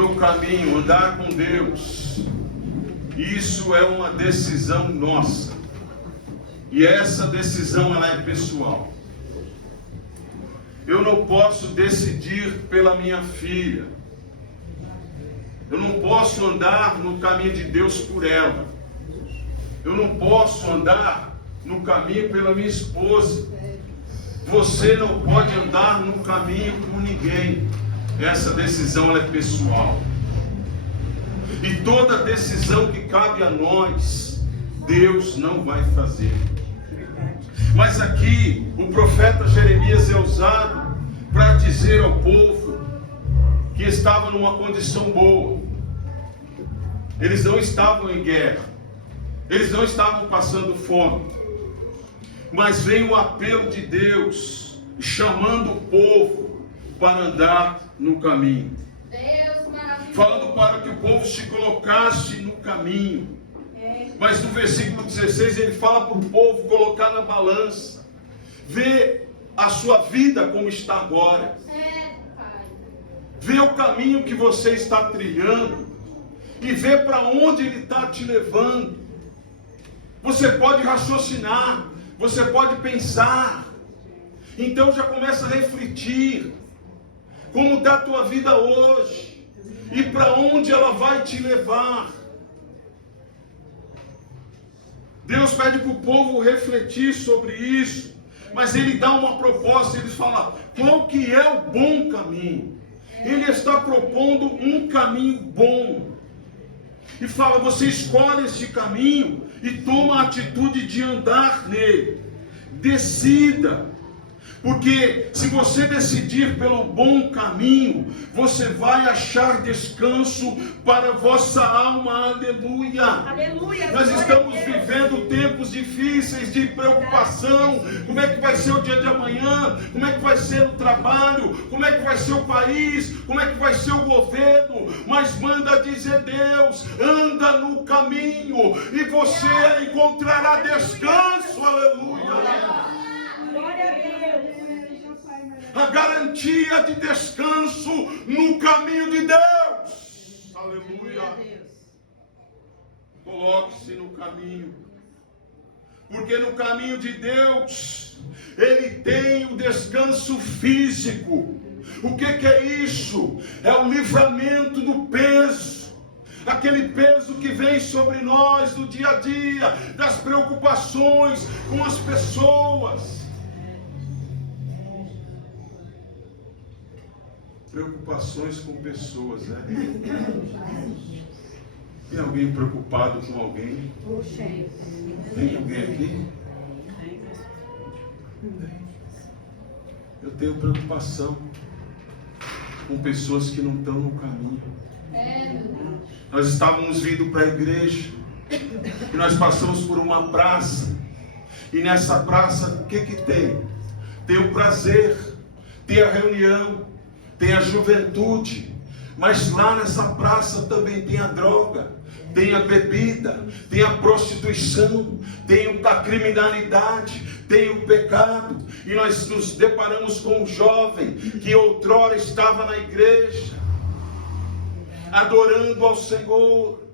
no caminho, andar com Deus, isso é uma decisão nossa. E essa decisão, ela é pessoal. Eu não posso decidir pela minha filha. Eu não posso andar no caminho de Deus por ela. Eu não posso andar no caminho pela minha esposa. Você não pode andar no caminho por ninguém. Essa decisão, ela é pessoal. E toda decisão que cabe a nós, Deus não vai fazer. Mas aqui, o profeta Jeremias é usado para dizer ao povo que estava numa condição boa. Eles não estavam em guerra. Eles não estavam passando fome. Mas veio o apelo de Deus, chamando o povo para andar no caminho. Falando para que o povo se colocasse no caminho. Mas no versículo 16 ele fala para o povo colocar na balança. Ver a sua vida como está agora. Ver o caminho que você está trilhando. E ver para onde ele está te levando. Você pode raciocinar. Você pode pensar. Então já começa a refletir. Como está a tua vida hoje. E para onde ela vai te levar. Deus pede para o povo refletir sobre isso. Mas ele dá uma proposta. Ele fala, qual que é o bom caminho? Ele está propondo um caminho bom. E fala, você escolhe esse caminho e toma a atitude de andar nele. Decida. Porque se você decidir pelo bom caminho, você vai achar descanso para a vossa alma. Aleluia. Aleluia. Nós estamos vivendo tempos difíceis de preocupação. Como é que vai ser o dia de amanhã? Como é que vai ser o trabalho? Como é que vai ser o país? Como é que vai ser o governo? Mas manda dizer Deus, anda no caminho e você encontrará descanso. Aleluia. Glória a Deus. A garantia de descanso no caminho de Deus. Aleluia. Coloque-se no caminho. Porque no caminho de Deus, Ele tem o descanso físico. O que é isso? É o livramento do peso. Aquele peso que vem sobre nós no dia a dia, das preocupações com as pessoas. Preocupações com pessoas, né? Tem alguém preocupado com alguém? Tem alguém aqui? Eu tenho preocupação com pessoas que não estão no caminho. Nós estávamos vindo para a igreja e nós passamos por uma praça. E nessa praça, o que tem? Tem o prazer, tem a reunião, tem a juventude, mas lá nessa praça também tem a droga, tem a bebida, tem a prostituição, tem a criminalidade, tem o pecado. E nós nos deparamos com um jovem que outrora estava na igreja, adorando ao Senhor,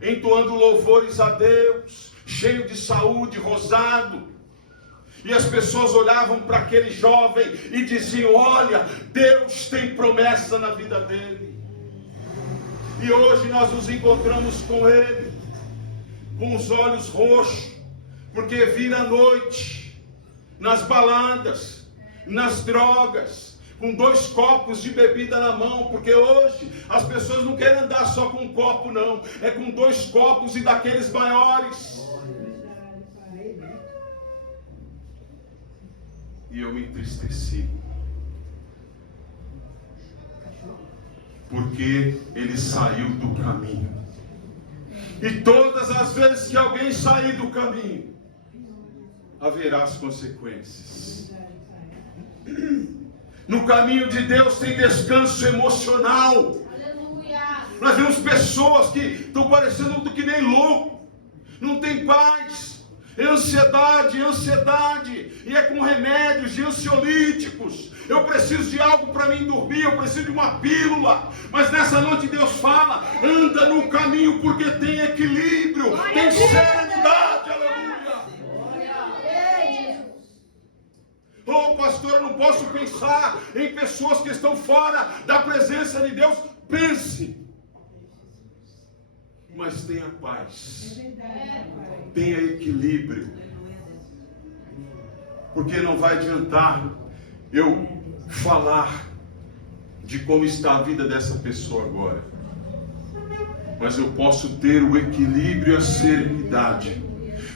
entoando louvores a Deus, cheio de saúde, rosado. E as pessoas olhavam para aquele jovem e diziam, olha, Deus tem promessa na vida dele. E hoje nós nos encontramos com ele, com os olhos roxos, porque vira a noite, nas baladas, nas drogas, com 2 copos de bebida na mão, porque hoje as pessoas não querem andar só com um copo não, é com 2 copos e daqueles maiores. E eu me entristeci, porque ele saiu do caminho. E todas as vezes que alguém sair do caminho, haverá as consequências. No caminho de Deus tem descanso emocional. Aleluia. Nós vemos pessoas que estão parecendo que nem louco, não tem paz. ansiedade, e é com remédios e ansiolíticos. Eu preciso de algo para mim dormir, eu preciso de uma pílula. Mas nessa noite Deus fala: anda no caminho, porque tem equilíbrio, tem serenidade. Aleluia. Oh, pastor, eu não posso pensar em pessoas que estão fora da presença de Deus. Pense, mas tenha paz, tenha equilíbrio, porque não vai adiantar eu falar de como está a vida dessa pessoa agora, mas eu posso ter o equilíbrio e a serenidade,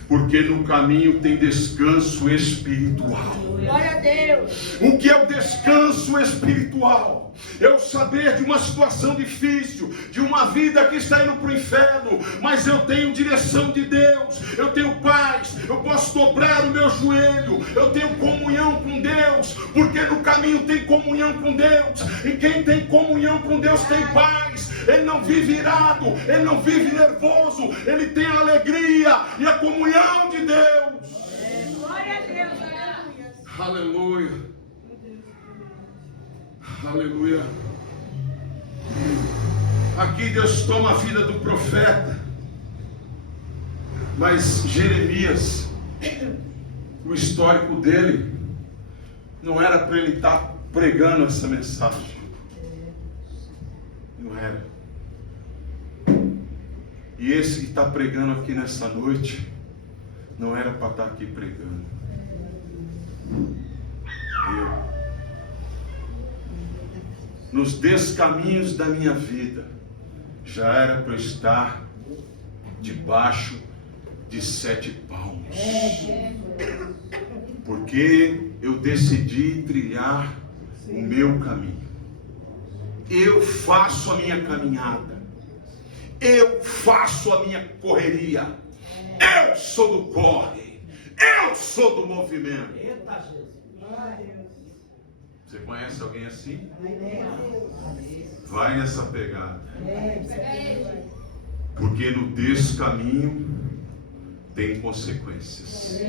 porque no caminho tem descanso espiritual. Glória a Deus. O que é o descanso espiritual? É o saber de uma situação difícil, de uma vida que está indo para o inferno, mas eu tenho direção de Deus, eu tenho paz, eu posso dobrar o meu joelho, eu tenho comunhão com Deus, porque no caminho tem comunhão com Deus, e quem tem comunhão com Deus tem paz. Ele não vive irado, ele não vive nervoso, ele tem a alegria e a comunhão de Deus. Glória a Deus. Aleluia. Aleluia. Aqui Deus toma a vida do profeta, mas Jeremias, o histórico dele não era para ele estar pregando essa mensagem. Não era. E esse que está pregando aqui nessa noite não era para estar aqui pregando. Nos descaminhos da minha vida, já era para eu estar debaixo de 7 palmos, porque eu decidi trilhar o meu caminho. Eu faço a minha caminhada, eu faço a minha correria, eu sou do corre, eu sou do movimento. Você conhece alguém assim? Vai nessa pegada. Porque no descaminho tem consequências.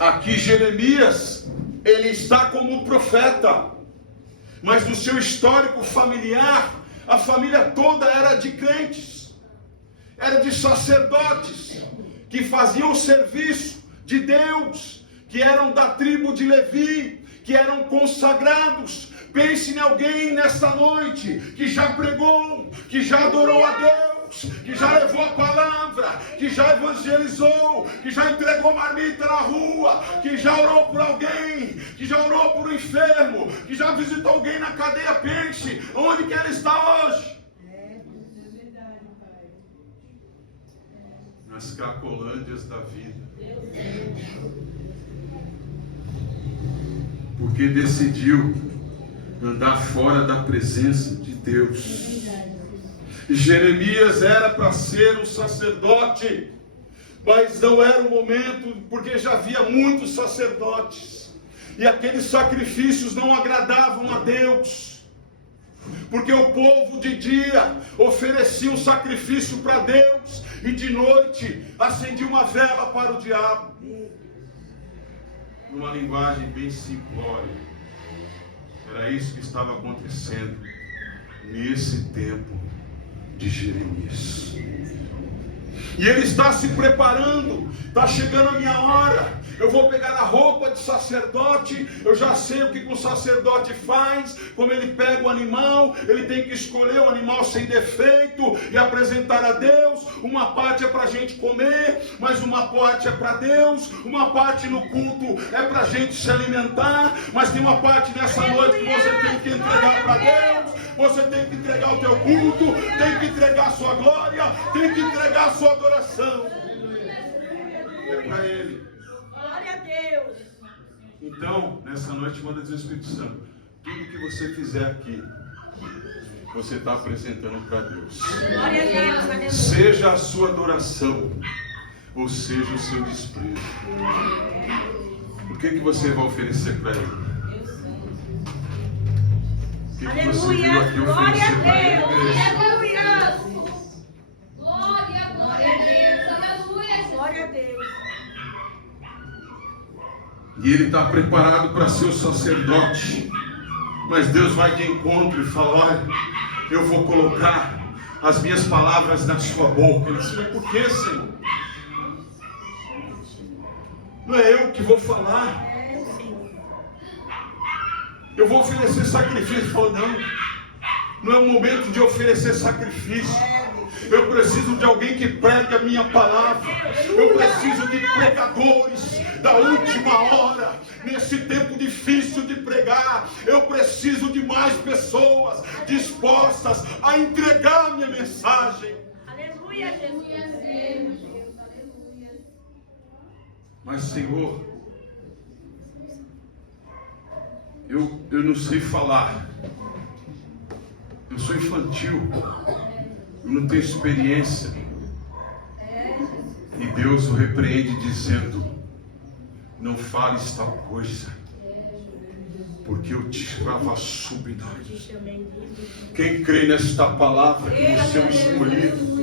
Aqui Jeremias, ele está como profeta, mas no seu histórico familiar, a família toda era de crentes, era de sacerdotes, que faziam o serviço de Deus, que eram da tribo de Levi, que eram consagrados. Pense em alguém nesta noite que já pregou, que já adorou a Deus, que já levou a palavra, que já evangelizou, que já entregou marmita na rua, que já orou por alguém, que já orou por um enfermo, que já visitou alguém na cadeia. Pense onde que ele está hoje. Nas cracolândias da vida, porque decidiu andar fora da presença de Deus. Jeremias era para ser um sacerdote, mas não era o momento, porque já havia muitos sacerdotes, e aqueles sacrifícios não agradavam a Deus, porque o povo de dia oferecia um sacrifício para Deus, e de noite acendia uma vela para o diabo. Numa linguagem bem simplória, era isso que estava acontecendo nesse tempo de Jeremias. E ele está se preparando, está chegando a minha hora, eu vou pegar a roupa de sacerdote, eu já sei o que o sacerdote faz, como ele pega o animal, ele tem que escolher o animal sem defeito e apresentar a Deus. Uma parte é para a gente comer, mas uma parte é para Deus, uma parte no culto é para a gente se alimentar, mas tem uma parte nessa noite que você tem que entregar para Deus. Você tem que entregar o teu culto, tem que entregar a sua glória, tem que entregar a sua adoração. É para Ele. Glória a Deus. Então, nessa noite, manda dizer ao Espírito Santo: tudo que você fizer aqui, você está apresentando para Deus. Glória a Deus. Aleluia. Seja a sua adoração, ou seja o seu desprezo. O que você vai oferecer para Ele? O que você veio aqui oferecer para Ele, igreja? Aleluia. Glória a Deus, E ele está preparado para ser o sacerdote. Mas Deus vai de encontro e fala: olha, eu vou colocar as minhas palavras na sua boca. Ele disse: mas por que, Senhor? Não é eu que vou falar. Eu vou oferecer sacrifício. Ele falou: não é o momento de oferecer sacrifício. Eu preciso de alguém que pregue a minha palavra. Eu preciso de pregadores da última hora. Nesse tempo difícil de pregar, eu preciso de mais pessoas dispostas a entregar a minha mensagem. Aleluia, Jesus. Mas, Senhor, eu não sei falar. Eu sou infantil. Eu não tenho experiência. E Deus o repreende dizendo: não fales tal coisa, porque eu te chamo a subidade. Quem crê nesta palavra que você é um escolhido?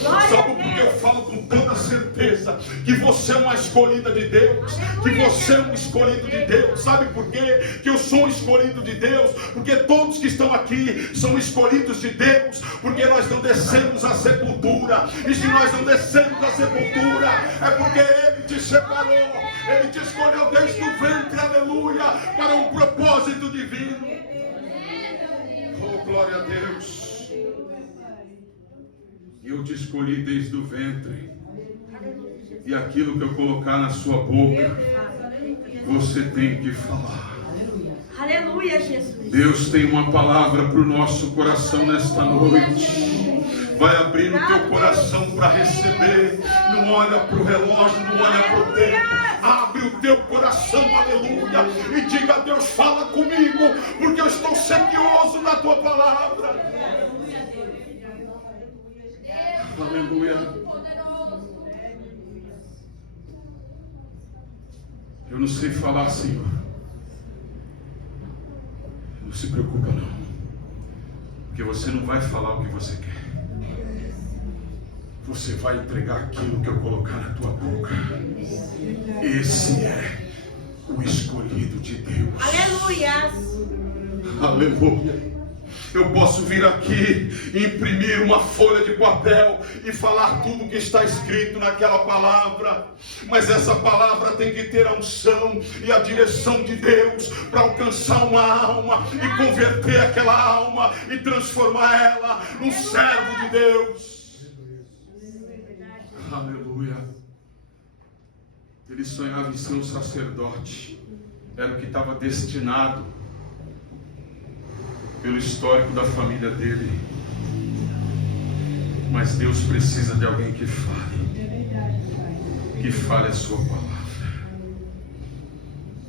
Sabe por que eu falo com tanta certeza que você é uma escolhida de Deus? Que você é um escolhido de Deus. Sabe por quê? Que eu sou um escolhido de Deus? Porque todos que estão aqui são escolhidos de Deus. Porque nós não descemos à sepultura. E se nós não descemos à sepultura, é porque Ele te separou. Ele te escolheu desde o ventre, aleluia, para um propósito divino. Oh, glória a Deus. Eu te escolhi desde o ventre. E aquilo que eu colocar na sua boca, você tem que falar. Aleluia, Jesus. Deus tem uma palavra para o nosso coração nesta noite. Vai abrir o teu coração para receber. Não olha para o relógio, não olha para o tempo. Abre o teu coração, aleluia. E diga: Deus, fala comigo, porque eu estou sequioso da tua palavra. Aleluia. Eu não sei falar, Senhor. Não se preocupa não. Porque você não vai falar o que você quer. Você vai entregar aquilo que eu colocar na tua boca. Esse é o escolhido de Deus. Aleluia. Aleluia. Eu posso vir aqui, imprimir uma folha de papel e falar tudo que está escrito naquela palavra. Mas essa palavra tem que ter a unção e a direção de Deus para alcançar uma alma e converter aquela alma e transformar ela num servo de Deus. Aleluia. Ele sonhava em ser um sacerdote. Era o que estava destinado pelo histórico da família dele. Mas Deus precisa de alguém que fale a sua palavra.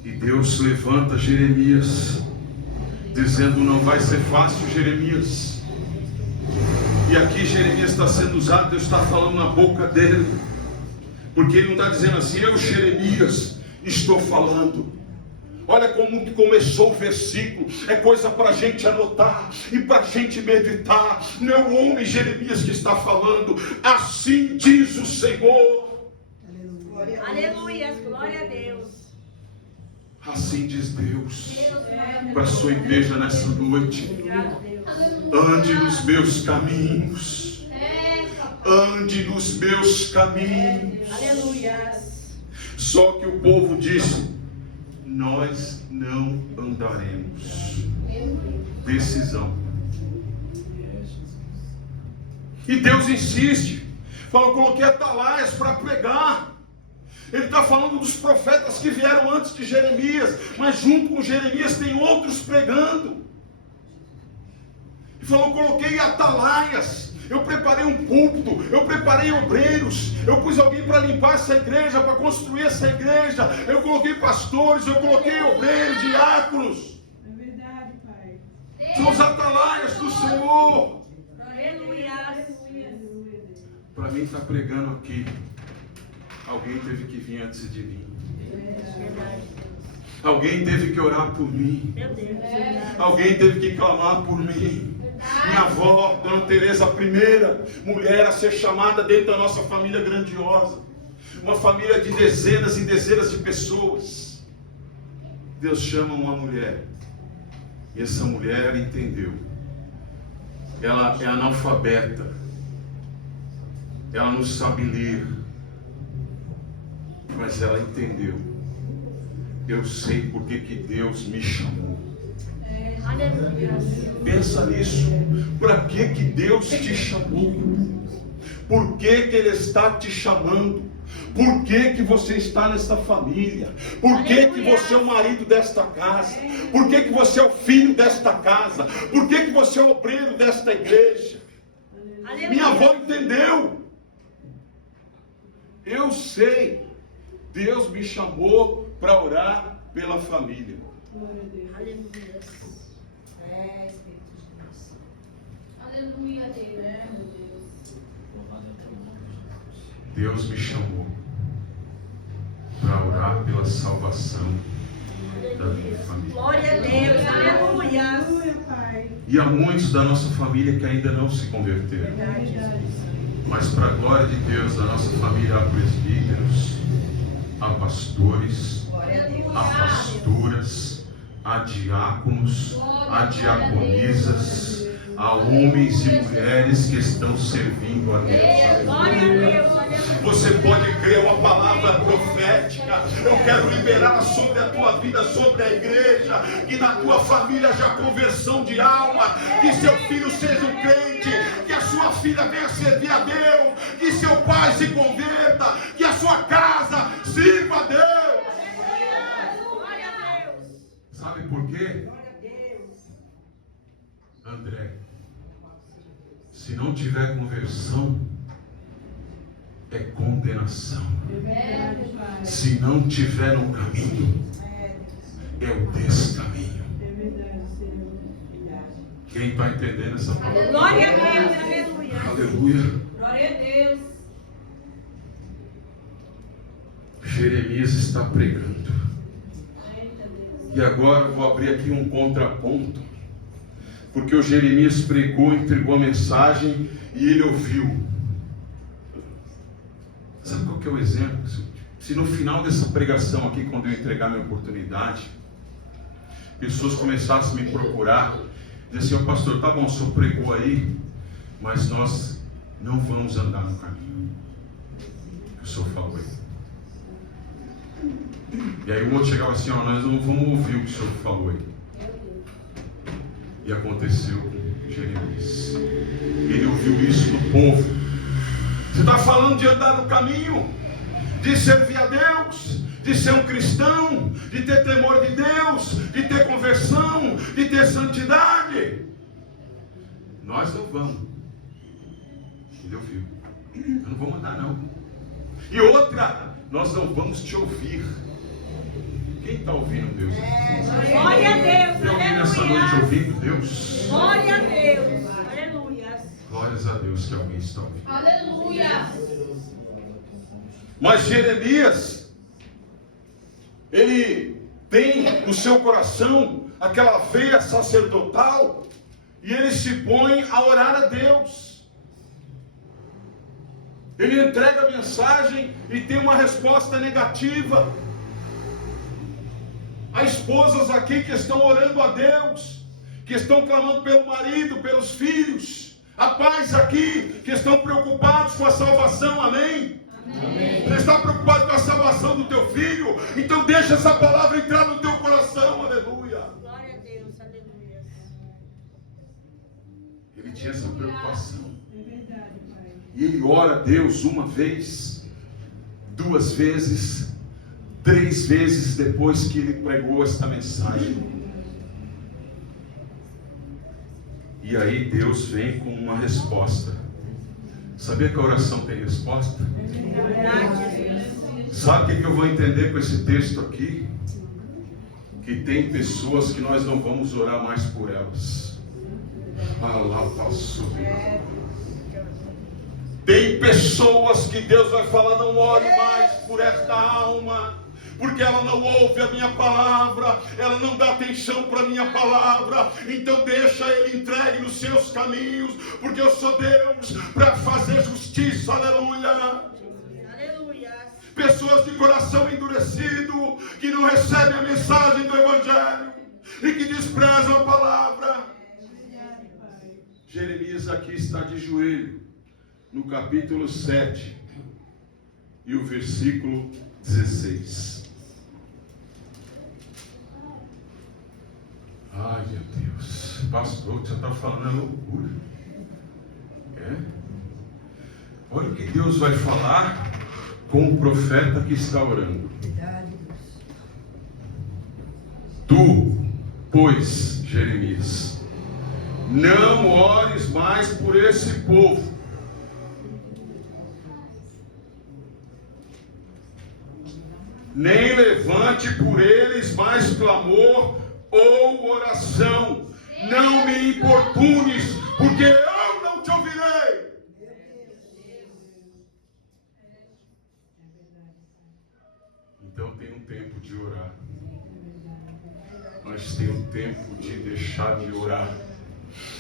E Deus levanta Jeremias, dizendo: não vai ser fácil, Jeremias. E aqui Jeremias está sendo usado, Deus está falando na boca dele, porque ele não está dizendo assim: eu, Jeremias, estou falando. Olha como começou o versículo. É coisa para a gente anotar e para a gente meditar. Não é o homem Jeremias que está falando. Assim diz o Senhor. Aleluia, glória a Deus. Assim diz Deus para a sua igreja nessa noite: ande nos meus caminhos. Ande nos meus caminhos. Aleluia. Só que o povo disse: nós não andaremos. Decisão. E Deus insiste. Fala: eu coloquei atalaias para pregar. Ele está falando dos profetas que vieram antes de Jeremias, mas junto com Jeremias tem outros pregando. Ele falou: eu coloquei atalaias. Eu preparei um púlpito, eu preparei obreiros, eu pus alguém para limpar essa igreja, para construir essa igreja, eu coloquei pastores, eu coloquei obreiros, diáconos. É verdade, Pai. São os atalaias do Senhor. Aleluia. Para mim está pregando aqui, alguém teve que vir antes de mim. Alguém teve que orar por mim. Meu Deus. Alguém teve que clamar por mim. Minha avó, Dona Teresa, a primeira mulher a ser chamada dentro da nossa família grandiosa. Uma família de dezenas e dezenas de pessoas. Deus chama uma mulher. E essa mulher entendeu. Ela é analfabeta. Ela não sabe ler. Mas ela entendeu. Eu sei porque que Deus me chamou. Aleluia. Pensa nisso. Para que que Deus te chamou? Por que que Ele está te chamando? Por que que você está nessa família? Por que que você é o marido desta casa? Por que que você é o filho desta casa? Por que que você é o obreiro desta igreja? Aleluia. Minha avó entendeu. Eu sei. Deus me chamou para orar pela família. Aleluia. Aleluia, Deus. Deus me chamou para orar pela salvação da minha família. Glória a Deus. Aleluia. Aleluia, Pai. E há muitos da nossa família que ainda não se converteram. Mas para a glória de Deus, na nossa família há presbíteros, há pastores, há pastoras, há diáconos, há diaconisas, há homens e mulheres que estão servindo a Deus. Glória a Deus. Aleluia. Você pode crer uma palavra profética. Eu quero liberar sobre a tua vida, sobre a igreja, que na tua família haja conversão de alma, que seu filho seja um crente, que a sua filha venha servir a Deus, que seu pai se converta, que a sua casa sirva a Deus. Glória a Deus. Sabe por quê? André, se não tiver conversão, é condenação. Verdade, Pai. Se não tiver no caminho, é o descaminho. É verdade, Senhor. Quem está entendendo essa palavra? Glória a Deus. Aleluia. Aleluia. Glória a Deus. Jeremias está pregando. E agora eu vou abrir aqui um contraponto. Porque o Jeremias pregou, entregou a mensagem e ele ouviu. Sabe qual que é o exemplo? Se no final dessa pregação aqui, quando eu entregar minha oportunidade, pessoas começassem a me procurar, dizer assim, pastor, tá bom, o senhor pregou aí, mas nós não vamos andar no caminho que o senhor falou aí. E aí o outro chegava assim, nós não vamos ouvir o que o senhor falou aí. E aconteceu com Jeremias. Ele ouviu isso do povo. Você está falando de andar no caminho, de servir a Deus, de ser um cristão, de ter temor de Deus, de ter conversão, de ter santidade. Nós não vamos. Ele ouviu. Eu não vou mandar não. E outra, nós não vamos te ouvir. Quem está ouvindo Deus? Glória a Deus. Tem alguém nessa noite Aleluia. ouvindo Deus? Glória a Deus. Aleluia. Glórias a Deus que alguém está ouvindo. Aleluia. Mas Jeremias, ele tem no seu coração aquela veia sacerdotal e ele se põe a orar a Deus. Ele entrega a mensagem e tem uma resposta negativa. Há esposas aqui que estão orando a Deus, que estão clamando pelo marido, pelos filhos. Há pais aqui que estão preocupados com a salvação, amém? Amém. Você está preocupado com a salvação do teu filho? Então deixa essa palavra entrar no teu coração, aleluia. Glória a Deus. Aleluia. Ele tinha essa preocupação. É verdade, Pai. E ele ora a Deus uma vez, duas vezes, 3 vezes depois que ele pregou esta mensagem. E aí Deus vem com uma resposta. Sabia que a oração tem resposta? Sabe o que eu vou entender com esse texto aqui? Que tem pessoas que nós não vamos orar mais por elas. Tem pessoas que Deus vai falar, não ore mais por esta alma, porque ela não ouve a minha palavra, ela não dá atenção para a minha palavra, então deixa ele entregue nos seus caminhos, porque eu sou Deus para fazer justiça, aleluia. Aleluia. pessoas de coração endurecido, que não recebem a mensagem do Evangelho e que desprezam a palavra. Jeremias aqui está de joelho, no capítulo 7 e o versículo 16. Ai, meu Deus, pastor, o que você está falando é loucura. Olha o que Deus vai falar com o profeta que está orando. Tu, pois, Jeremias, não ores mais por esse povo, nem levante por eles mais clamor ou oração. Não me importunes, porque eu não te ouvirei. Então tem um tempo de orar, mas tem um tempo de deixar de orar.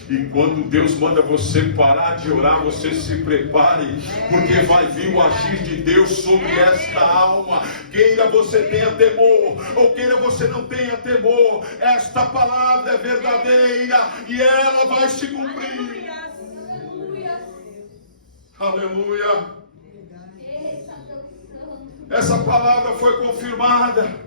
E quando Deus manda você parar de orar, você se prepare, porque vai vir o agir de Deus sobre esta alma. Queira você tenha temor, ou queira você não tenha temor, esta palavra é verdadeira e ela vai se cumprir. Aleluia. Essa palavra foi confirmada.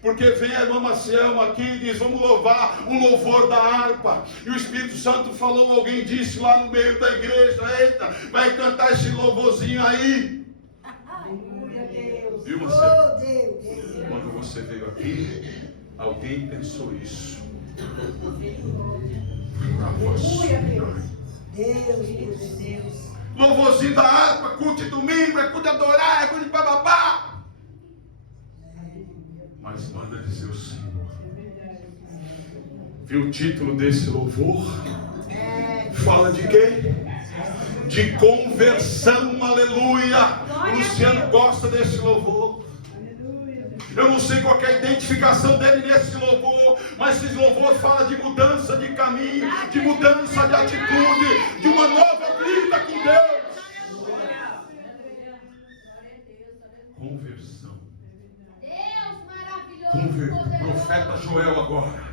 Porque vem a irmã Maciel aqui e diz: vamos louvar um louvor da harpa. E o Espírito Santo falou, alguém disse lá no meio da igreja: eita, vai cantar esse louvorzinho aí. Viu, Maciel? Quando você veio aqui, alguém pensou isso. Deus. Louvorzinho da harpa, culto de domingo, é culto de adorar, é culto de bababá. Mas manda dizer o Senhor. Viu o título desse louvor? Fala de quê? De conversão, aleluia. O Luciano gosta desse louvor. Eu não sei qual é a identificação dele nesse louvor, mas esse louvor fala de mudança de caminho, de mudança de atitude, de uma nova vida com Deus. Conversão. Profeta Joel agora,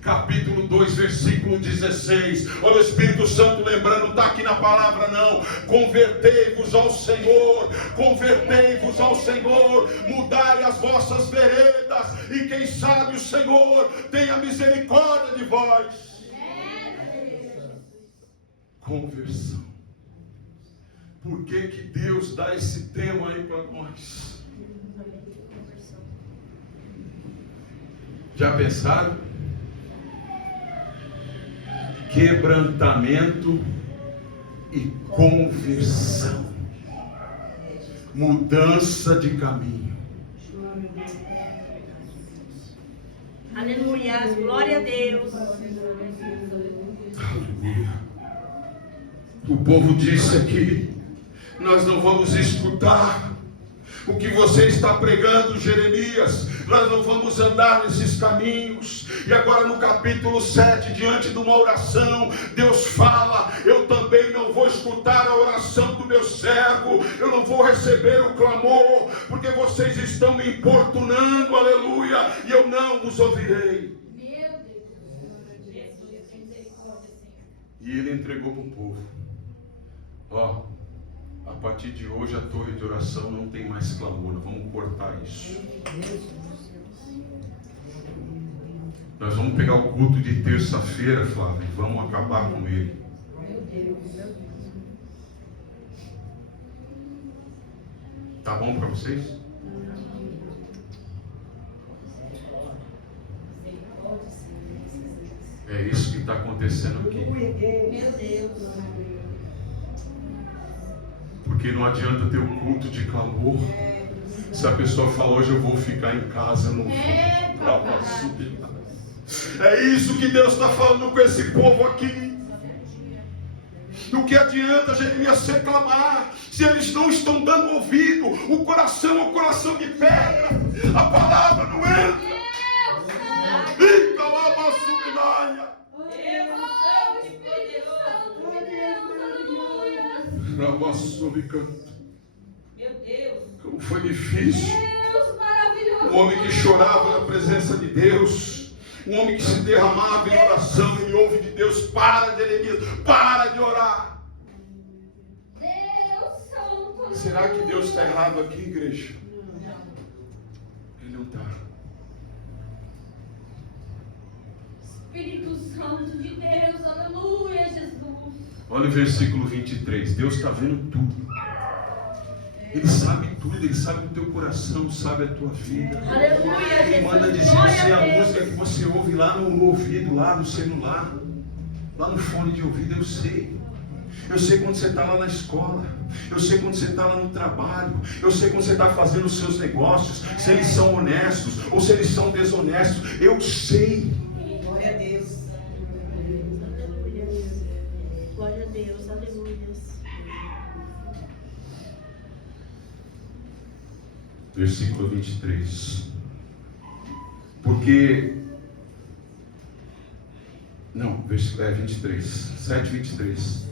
capítulo 2, versículo 16. Olha o Espírito Santo lembrando, está aqui na palavra não. Convertei-vos ao Senhor, convertei-vos ao Senhor, mudai as vossas veredas, e quem sabe o Senhor tenha misericórdia de vós. Conversão. Por que que Deus dá esse tema aí para nós? Já pensaram? Quebrantamento e conversão. Mudança de caminho. Aleluia, glória a Deus. Aleluia. O povo disse aqui: nós não vamos escutar o que você está pregando, Jeremias. Nós não vamos andar nesses caminhos. E agora no capítulo 7, diante de uma oração, Deus fala: eu também não vou escutar a oração do meu servo, eu não vou receber o clamor, porque vocês estão me importunando, aleluia, e eu não vos ouvirei. E ele entregou para o povo: ó, a partir de hoje a torre de oração não tem mais clamor, vamos cortar isso. Nós vamos pegar o culto de terça-feira, Flávio, e vamos acabar com ele. Tá bom para vocês? É isso que está acontecendo aqui. Meu Deus. Porque não adianta ter um culto de clamor se a pessoa fala: hoje eu vou ficar em casa, não vou. É isso que Deus está falando com esse povo aqui. O que adianta Jeremias se clamar se eles não estão dando ouvido? O coração é um coração de pedra, a palavra não entra. Fica lá uma subnária. Meu Deus. foi difícil. Deus maravilhoso. Um homem que chorava na presença de Deus. Um homem que se derramava em oração. Ele ouve de Deus: para, Jeremias, para de orar. Deus santo. Será que Deus está errado aqui, igreja? Ele não está. Espírito Santo de Deus, aleluia, Jesus. Olha o versículo 23. Deus está vendo tudo. Ele sabe tudo. Ele sabe o teu coração, sabe a tua vida. Aleluia, Ele manda Jesus. dizer Glória assim, a a Deus. música que você ouve lá no ouvido, lá no celular, lá no fone de ouvido. Eu sei. Eu sei quando você está lá na escola. Eu sei quando você está lá no trabalho. Eu sei quando você está fazendo os seus negócios, se eles são honestos ou se eles são desonestos. Eu sei. Glória a Deus. Glória a Deus, aleluia. Versículo 23. Porque... Não, 23. 7, 23.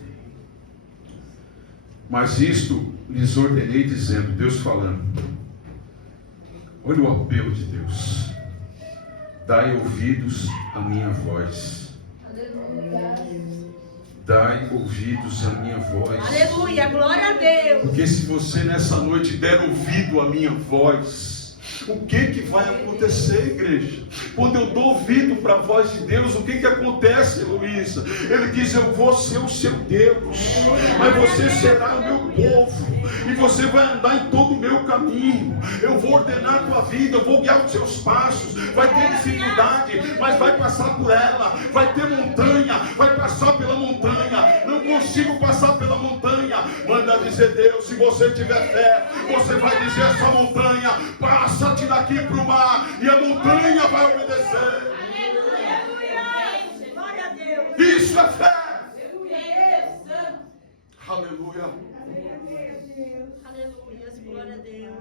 Mas isto lhes ordenei dizendo, Deus falando. Olha o apelo de Deus. Dai ouvidos à minha voz. Aleluia. Dai ouvidos à minha voz. Aleluia, glória a Deus. Porque se você nessa noite der ouvido à minha voz, o que vai acontecer, igreja? Quando eu dou ouvido para a voz de Deus, o que acontece, Luísa? Ele diz: eu vou ser o seu Deus, mas você será o meu povo, e você vai andar em todo o meu caminho. Eu vou ordenar a tua vida, eu vou guiar os seus passos. Vai ter dificuldade, mas vai passar por ela. Vai ter montanha, vai passar pela montanha. Não consigo passar pela montanha. Manda dizer Deus, se você tiver fé, você vai dizer essa montanha: passa-te daqui para o mar, e a montanha vai obedecer. Aleluia, glória a Deus. Isso é fé. Aleluia. Aleluia, glória a Deus.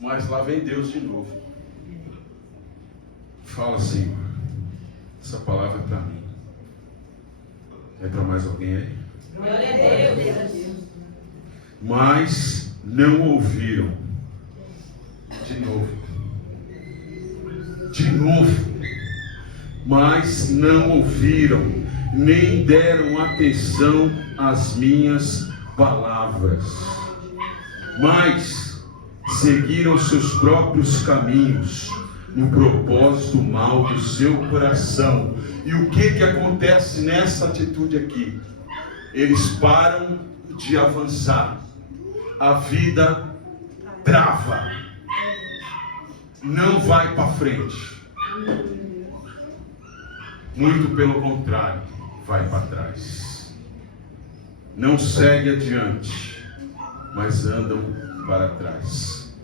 Mas lá vem Deus de novo. Fala, Senhor, essa palavra é para mim. É para mais alguém aí? Glória a Deus. Mas não ouviram. De novo. De novo. Mas não ouviram, nem deram atenção às minhas palavras. Mas seguiram seus próprios caminhos, no propósito mal do seu coração. E o que acontece nessa atitude aqui? Eles param de avançar. A vida trava. Não vai para frente. Muito pelo contrário, vai para trás. Não segue adiante, mas andam para trás.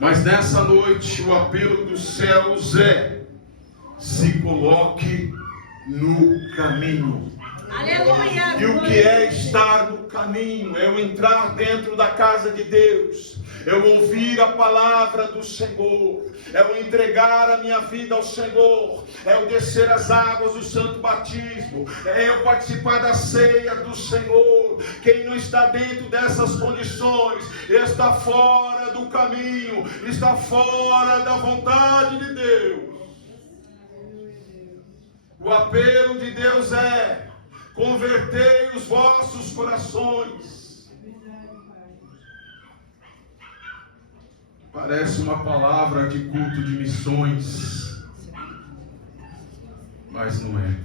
Mas nessa noite o apelo dos céus é: se coloque no caminho. Aleluia. E o que é estar no caminho? É eu entrar dentro da casa de Deus, é eu ouvir a palavra do Senhor, é eu entregar a minha vida ao Senhor, é eu descer as águas do santo batismo, é eu participar da ceia do Senhor. Quem não está dentro dessas condições está fora do caminho, está fora da vontade de Deus. O apelo de Deus é: convertei os vossos corações. Parece uma palavra de culto de missões, mas não é.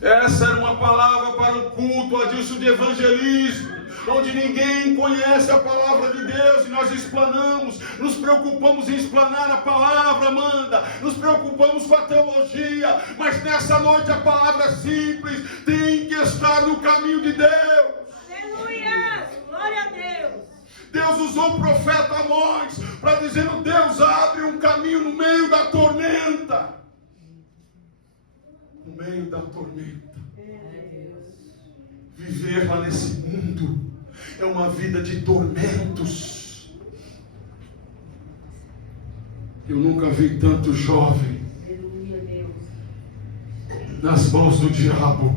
Essa era uma palavra para o culto, Adilson, de evangelismo, onde ninguém conhece a palavra de Deus e nós explanamos, nos preocupamos em explanar a palavra, Amanda, nos preocupamos com a teologia, mas nessa noite a palavra é simples: tem que estar no caminho de Deus. Aleluia, glória a Deus. Deus usou o profeta Amós para dizer: Deus abre um caminho no meio da tormenta. No meio da tormenta. Viver lá nesse mundo é uma vida de tormentos. Eu nunca vi tanto jovem nas mãos do diabo.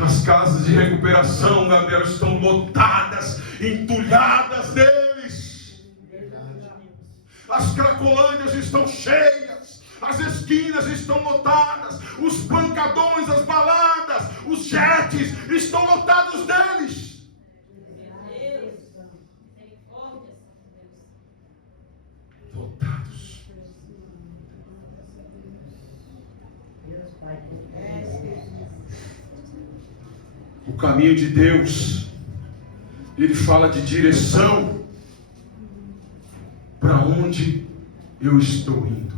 As casas de recuperação, Gabriel, estão lotadas, entulhadas deles. As cracolândias estão cheias, as esquinas estão lotadas, os pancadões, as baladas, os jets estão lotados deles. Lotados. O caminho de Deus, ele fala de direção. Para onde eu estou indo?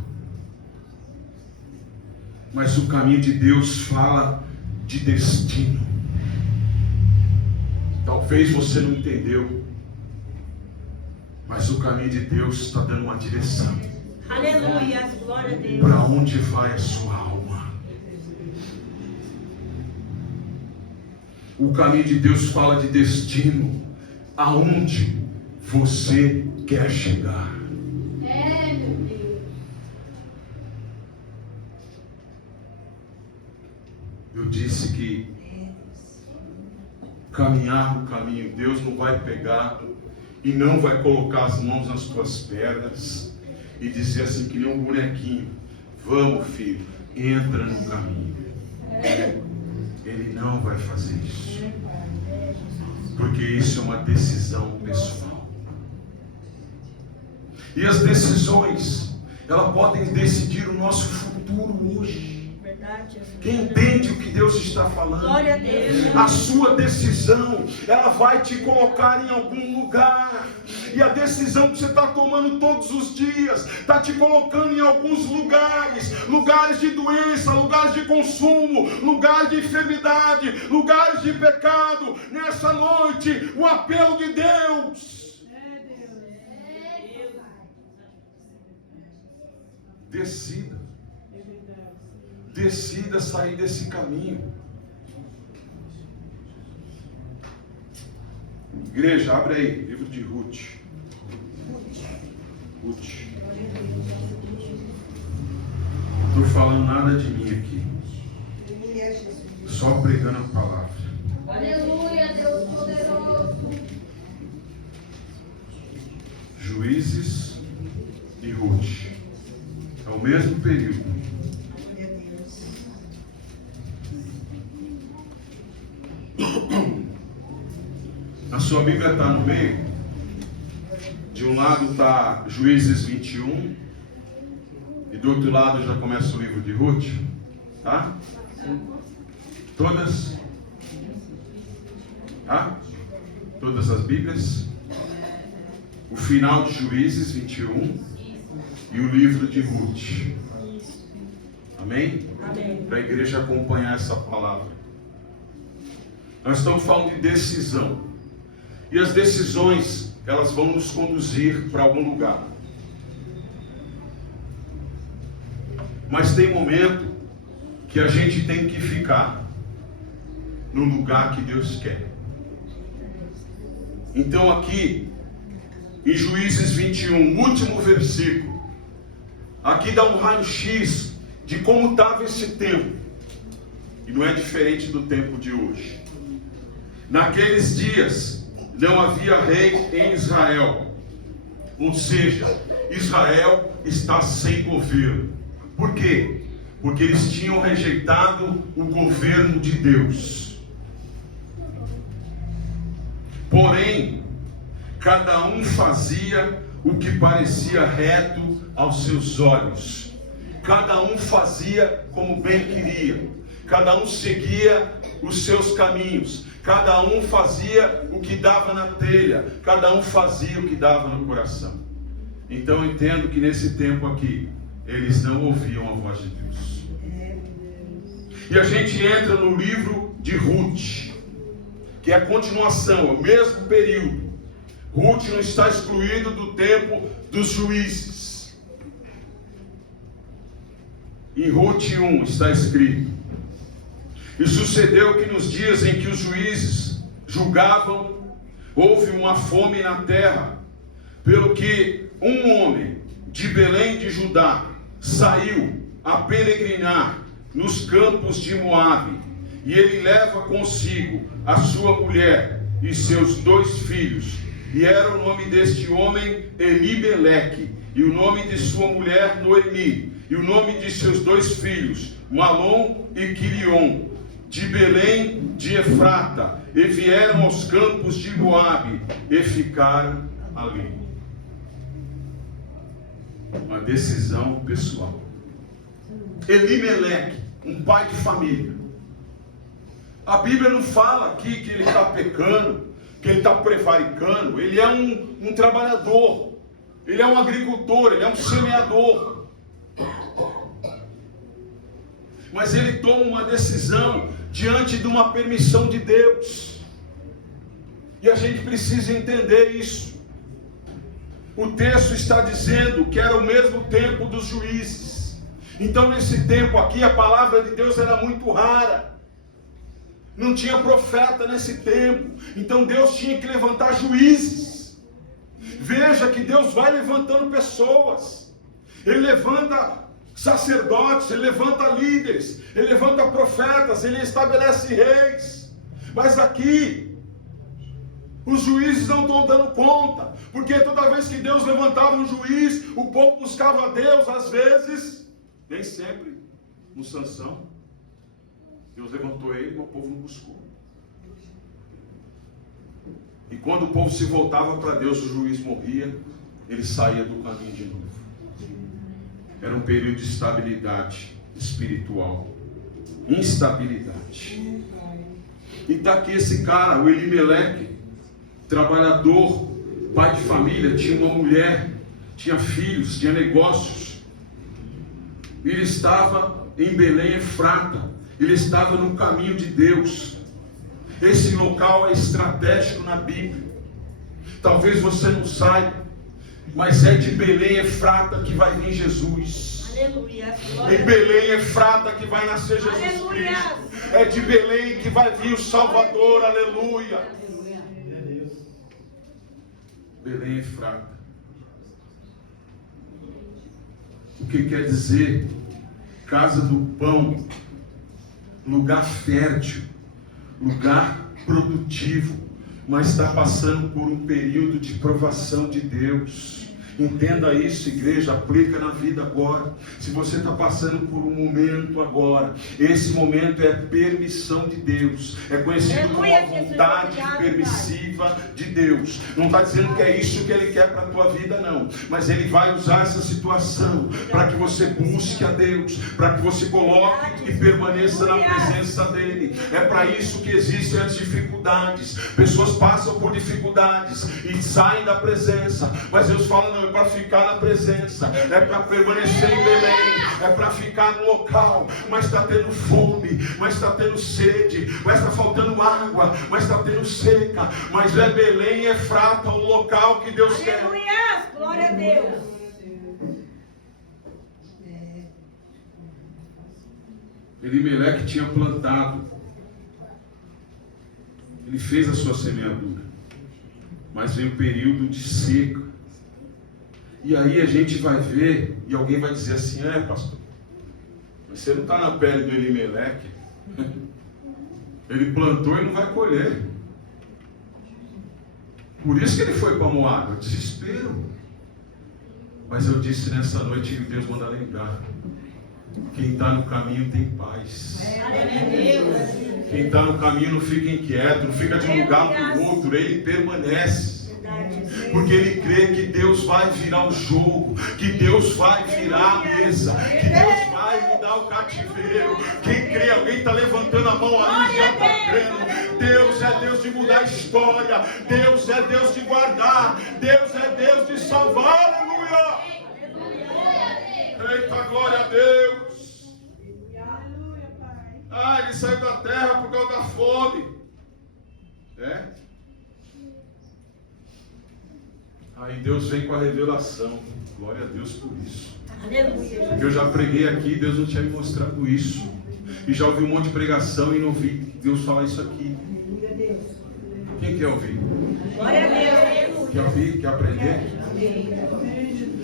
Mas o caminho de Deus fala de destino. Talvez você não entendeu, mas o caminho de Deus está dando uma direção. Aleluia, glória a Deus. Para onde vai a sua alma? O caminho de Deus fala de destino. Aonde você quer chegar? É, meu Deus. Eu disse que caminhar no caminho, Deus não vai pegar e não vai colocar as mãos nas tuas pernas e dizer assim que nem um bonequinho: vamos, filho, entra no caminho. Ele não vai fazer isso, porque isso é uma decisão pessoal. E as decisões, elas podem decidir o nosso futuro hoje. Verdade. Quem entende o que Deus está falando? Glória a Deus. A sua decisão, ela vai te colocar em algum lugar. E a decisão que você está tomando todos os dias está te colocando em alguns lugares. Lugares de doença, lugares de consumo, lugares de enfermidade, lugares de pecado. Nessa noite, o apelo de Deus. Decida. Decida sair desse caminho. Igreja, abre aí, livro de Ruth. Ruth. Não estou falando nada de mim aqui. Só pregando a palavra. Aleluia, Deus poderoso. Juízes e Ruth. É o mesmo período. A sua Bíblia está no meio. De um lado está Juízes 21 e do outro lado já começa o livro de Ruth. Tá? Todas? Tá? Todas as Bíblias. O final de Juízes 21 e o livro de Ruth. Amém? Amém. Para a igreja acompanhar essa palavra. Nós estamos falando de decisão. E as decisões, elas vão nos conduzir para algum lugar. Mas tem momento que a gente tem que ficar no lugar que Deus quer. Então aqui, em Juízes 21, último versículo, aqui dá um raio-x de como estava esse tempo. E não é diferente do tempo de hoje. Naqueles dias, não havia rei em Israel. Ou seja, Israel está sem governo. Por quê? Porque eles tinham rejeitado o governo de Deus. Porém, cada um fazia o que parecia reto aos seus olhos. Cada um fazia como bem queria. Cada um seguia os seus caminhos. Cada um fazia o que dava na telha. Cada um fazia o que dava no coração. Então eu entendo que nesse tempo aqui, eles não ouviam a voz de Deus. E a gente entra no livro de Ruth, que é a continuação, é o mesmo período. Ruth não está excluído do tempo dos juízes. Em Ruth 1 está escrito: e sucedeu que nos dias em que os juízes julgavam, houve uma fome na terra, pelo que um homem de Belém de Judá saiu a peregrinar nos campos de Moabe, E ele leva consigo a sua mulher e seus 2 filhos. E era o nome deste homem Elimeleque, e o nome de sua mulher Noemi, e o nome de seus 2 filhos Malom e Quilion, de Belém de Efrata, e vieram aos campos de Moabe, e ficaram ali. Uma decisão pessoal. Elimeleque, um pai de família. A Bíblia não fala aqui que ele está pecando, que ele está prevaricando. Ele é um trabalhador, ele é um agricultor, ele é um semeador. Mas ele toma uma decisão diante de uma permissão de Deus. E a gente precisa entender isso. O texto está dizendo que era o mesmo tempo dos juízes. Então nesse tempo aqui a palavra de Deus era muito rara. Não tinha profeta nesse tempo. Então Deus tinha que levantar juízes. Veja que Deus vai levantando pessoas. Ele levanta sacerdotes, ele levanta líderes, ele levanta profetas, ele estabelece reis. Mas aqui os juízes não estão dando conta, porque toda vez que Deus levantava um juiz, o povo buscava a Deus, às vezes, nem sempre, no Sansão. Deus levantou ele, mas o povo não buscou. E quando o povo se voltava para Deus, o juiz morria, ele saía do caminho de novo. Era um período de estabilidade espiritual, instabilidade. E está aqui esse cara, o Elimeleque, trabalhador, pai de família, tinha uma mulher, tinha filhos, tinha negócios. Ele estava em Belém Efrata, ele estava no caminho de Deus. Esse local é estratégico na Bíblia. Talvez você não saiba, mas é de Belém Efrata que vai vir Jesus. Aleluia. Em Belém Efrata que vai nascer Jesus Aleluia. Cristo. É de Belém que vai vir o Salvador. Aleluia. Belém Efrata. O que quer dizer? Casa do pão, lugar fértil, lugar produtivo, mas está passando por um período de provação de Deus. Entenda isso, igreja, aplica na vida agora. Se você está passando por um momento agora, esse momento é permissão de Deus, é conhecido como a vontade permissiva de Deus. Não está dizendo que é isso que Ele quer para a tua vida, não, mas Ele vai usar essa situação para que você busque a Deus, para que você coloque e permaneça na presença dEle. É para isso que existem as dificuldades. Pessoas passam por dificuldades e saem da presença, mas Deus fala, não, é para ficar na presença, é para permanecer em Belém, é para ficar no local, mas está tendo fome, mas está tendo sede, mas está faltando água, mas está tendo seca, mas é Belém e Efrata o local que Deus quer. Aleluia, glória a Deus. Elimeleque tinha plantado, ele fez a sua semeadura, mas veio um período de seca. E aí a gente vai ver, e alguém vai dizer assim, pastor, mas você não está na pele do Elimeleque. Ele plantou e não vai colher. Por isso que ele foi para Moabe, desespero. Mas eu disse nessa noite, e Deus manda lembrar, quem está no caminho tem paz. Quem está no caminho não fica inquieto, não fica de um lugar para o outro, ele permanece. Porque ele crê que Deus vai virar o jogo, que Deus vai virar a mesa, que Deus vai mudar o cativeiro. Quem crê, alguém está levantando a mão ali, já está crendo. Deus é Deus de mudar a história, Deus é Deus de guardar, Deus é Deus de salvar. Aleluia! Eita, glória a Deus! Aleluia, Pai. Ele saiu da terra por causa da fome. Aí Deus vem com a revelação. Glória a Deus por isso. Aleluia. Porque eu já preguei aqui, Deus não tinha me mostrado isso. E já ouvi um monte de pregação e não vi Deus falar isso aqui. Quem quer ouvir? Glória a Deus. Quer ouvir? Quer aprender?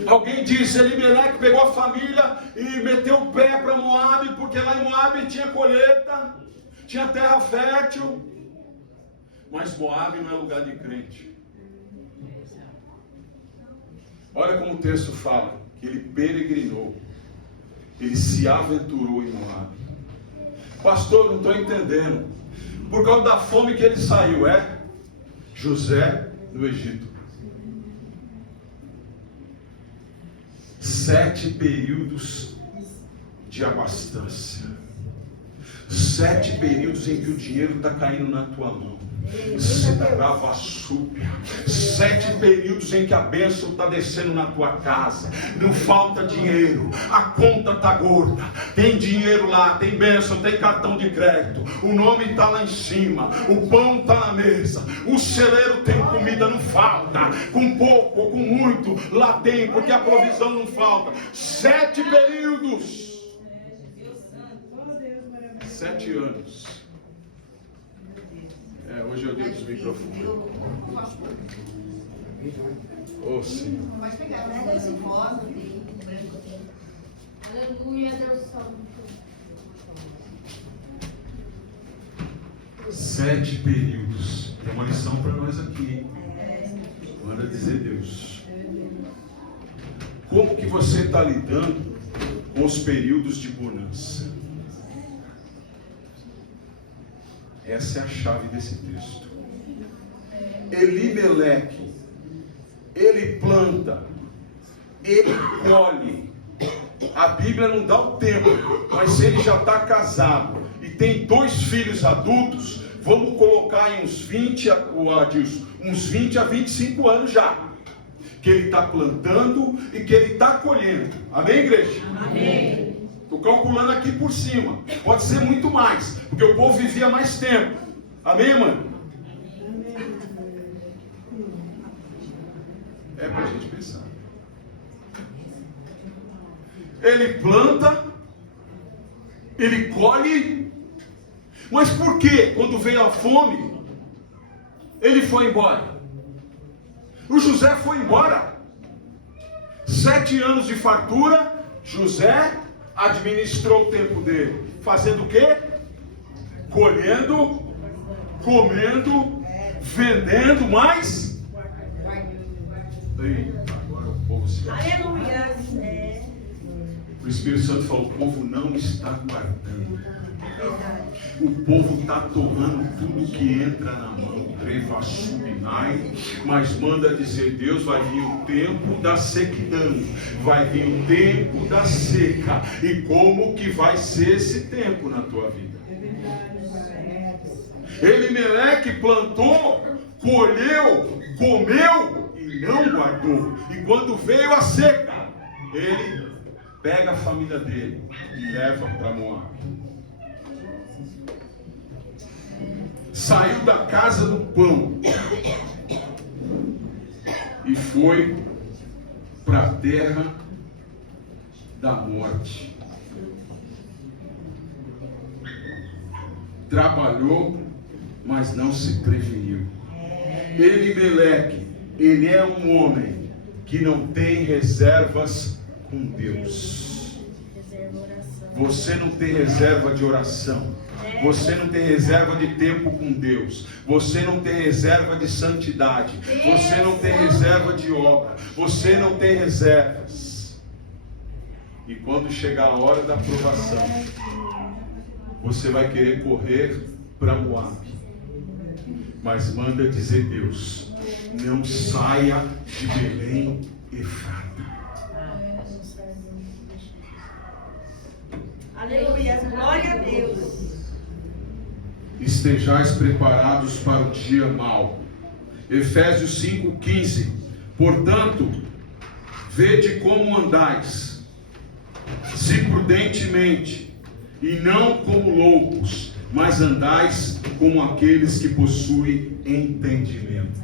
Alguém disse, Elimeleque pegou a família e meteu o pé para Moabe, porque lá em Moabe tinha colheita, tinha terra fértil, mas Moabe não é lugar de crente. Olha como o texto fala, que ele peregrinou, ele se aventurou em Moabe. Pastor, não estou entendendo. Por causa da fome que ele saiu, José no Egito. 7 períodos de abastança. 7 períodos em que o dinheiro está caindo na tua mão. 7 períodos em que a bênção está descendo na tua casa. Não falta dinheiro, a conta está gorda, tem dinheiro lá, tem bênção, tem cartão de crédito, o nome está lá em cima, o pão está na mesa, o celeiro tem comida, não falta, com pouco ou com muito, lá tem, porque a provisão não falta. 7 períodos, 7 anos. Hoje eu digo os microfones. Oh, Senhor. Pode pegar, pega esse voto. Aleluia, Deus Santo. 7 períodos. Tem uma lição para nós aqui. Manda dizer Deus. Como que você está lidando com os períodos de bonança? Essa é a chave desse texto. Elimeleque, ele planta, ele colhe. A Bíblia não dá o tempo, mas se ele já está casado e tem 2 filhos adultos, vamos colocar em uns 20 a 25 anos já, que ele está plantando e que ele está colhendo. Amém, igreja? Amém. Estou calculando aqui por cima. Pode ser muito mais, porque o povo vivia mais tempo. Amém, mano? É para a gente pensar. Ele planta, ele colhe, mas por que quando veio a fome, ele foi embora? O José foi embora. 7 anos de fartura, José administrou o tempo dele, fazendo o quê? Colhendo, comendo, vendendo, mas agora o povo se Aleluia. O Espírito Santo falou: o povo não está guardando, o povo está tomando tudo que entra na mão. Mas manda dizer Deus: vai vir o tempo da sequidão, vai vir o tempo da seca. E como que vai ser esse tempo na tua vida? Elimeleque plantou, colheu, comeu e não guardou. E quando veio a seca, ele pega a família dele e leva para Moabe. Saiu da casa do pão e foi para a terra da morte. Trabalhou, mas não se preveniu. Elimeleque, ele é um homem que não tem reservas com Deus. Você não tem reserva de oração. Você não tem reserva de tempo com Deus. Você não tem reserva de santidade. Você não tem reserva de obra. Você não tem reservas. E quando chegar a hora da aprovação, você vai querer correr para Moabe. Mas manda dizer Deus: não saia de Belém, Efrata. Aleluia. Glória a Deus. Estejais preparados para o dia mau. Efésios 5,15. Portanto, vede como andais, se prudentemente, e não como loucos, mas andais como aqueles que possuem entendimento.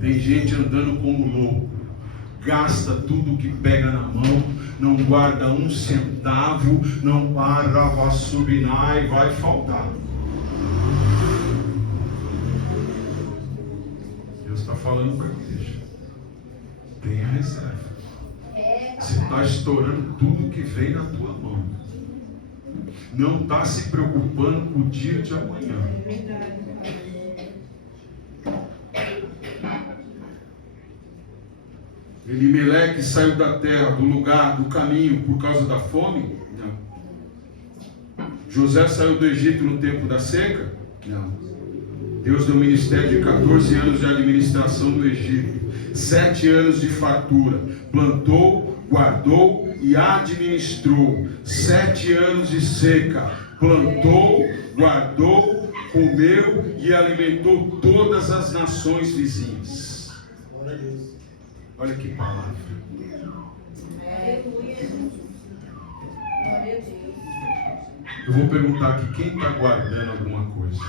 Tem gente andando como louco, gasta tudo que pega na mão, não guarda um centavo, não para subinar e vai faltar. Deus está falando para a igreja: tenha reserva. Você está estourando tudo que vem na tua mão. não está se preocupando com o dia de amanhã. Elimeleque saiu da terra, do lugar, do caminho, por causa da fome? Não. José saiu do Egito no tempo da seca? Não. Deus deu um ministério de 14 anos de administração no Egito, 7 anos de fartura, plantou, guardou e administrou. 7 anos de seca, plantou, guardou, comeu e alimentou todas as nações vizinhas. Olha que palavra. Eu vou perguntar aqui, quem está guardando alguma coisa?